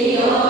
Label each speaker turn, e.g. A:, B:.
A: Be